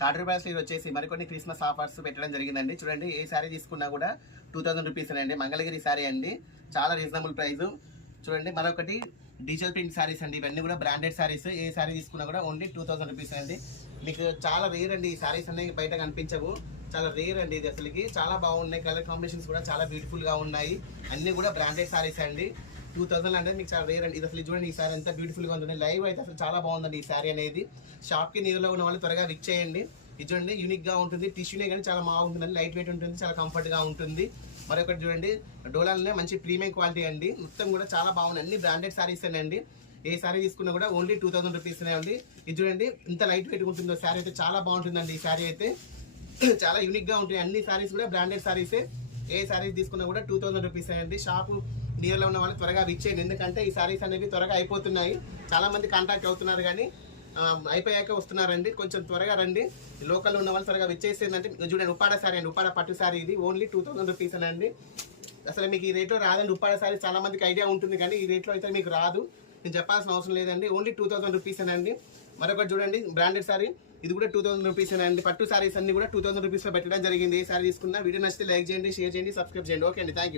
Third rupees వచ్చేసి మరికొన్ని Christmas offers పెట్టడం జరిగిందండి. చూడండి, ఏ శారీ తీసుకున్నా కూడా 2000 రూపీస్ అండి. మంగళగిరి శారీ అండి, చాలా రీజనబుల్ ప్రైస్. చూడండి, మరొకటి డిజిటల్ ప్రింట్ శారీస్ అండి. ఇవన్నీ కూడా బ్రాండెడ్ శారీస్. ఏ శారీ తీసుకున్నా కూడా ఓన్లీ 2000 రూపీస్ అండి. మీకు చాలా రేర్ అండి, ఈ శారీస్ అనేవి బయట కనిపించవు, చాలా రేర్ అండి. ఇది అసలుకి చాలా బాగున్నాయి, కలర్ కాంబినేషన్స్ కూడా చాలా బ్యూటిఫుల్ గా ఉన్నాయి. అన్ని కూడా బ్రాండెడ్ శారీస్ అండి. 2000 అనేది మీకు చాలా రేర్ అండి. ఇది అసలు చూడండి, ఈ సారీ ఎంత బ్యూటిఫుల్ గా ఉంటుంది. లైవ్ అయితే అసలు చాలా బాగుందండి ఈ సారీ అనేది. షాప్ కి నియర్లో ఉన్న వాళ్ళు త్వరగా విచ్ చేయండి. ఇది చూడండి, యూనిక్ గా ఉంటుంది. టిష్యూనే కానీ చాలా బాగుంటుందండి, లైట్ వెయిట్ ఉంటుంది, చాలా కంఫర్ట్ గా ఉంటుంది. మరొకటి చూడండి, డోలాలోనే మంచి ప్రీమియం క్వాలిటీ అండి. మొత్తం కూడా చాలా బాగుంది, అన్ని బ్రాండెడ్ సారీస్ అండి. ఏ సారీ తీసుకున్నా కూడా ఓన్లీ 2000 రూపీస్ అండి. ఇది చూడండి, ఇంత లైట్ వెయిట్ ఉంటుందో సారీ అయితే చాలా బాగుంటుందండి. ఈ సారీ అయితే చాలా యూనిక్ గా ఉంటుంది. అన్ని సారీస్ కూడా బ్రాండెడ్ సారీసే. ఏ సారీస్ తీసుకున్నా కూడా 2000 రూపీస్ అండి. షాపు నియర్లో ఉన్న వాళ్ళు త్వరగా రీచ్ చేయండి, ఎందుకంటే ఈ సారీస్ అనేవి త్వరగా అయిపోతున్నాయి. చాలా మంది కాంటాక్ట్ అవుతున్నారు కానీ అయిపోయాక వస్తున్నారండి. కొంచెం త్వరగా రండి. లోకల్లో ఉన్న వాళ్ళు త్వరగా విచ్చేసేందంటే చూడండి, ఉప్పాడ సారీ అండి, ఉప్పాడ పట్టు సారీ. ఇది ఓన్లీ 2000 రూపీస్ అండి. అసలు మీకు ఈ రేట్లో రాదండి. ఉప్పాడ సారీ చాలా మందికి ఐడియా ఉంటుంది కానీ ఈ రేట్లో అయితే మీకు రాదు. నేను చెప్పాల్సిన అవసరం లేదండి, ఓన్లీ 2000 రూపీస్ అండి. మరొకటి చూడండి, బ్రాండెడ్ సారీ. ఇది కూడా 2000 రూపీస్ అండి. పట్టు సారీస్ అన్ని కూడా 2000 రూపీస్లో పెట్టడం జరిగింది. ఏ సారీ తీసుకున్నా వీడియో నచ్చితే లైక్ చేయండి, షేర్ చేయండి, సబ్స్క్రైబ్ చేయండి. ఓకే అండి, థ్యాంక్ యూ.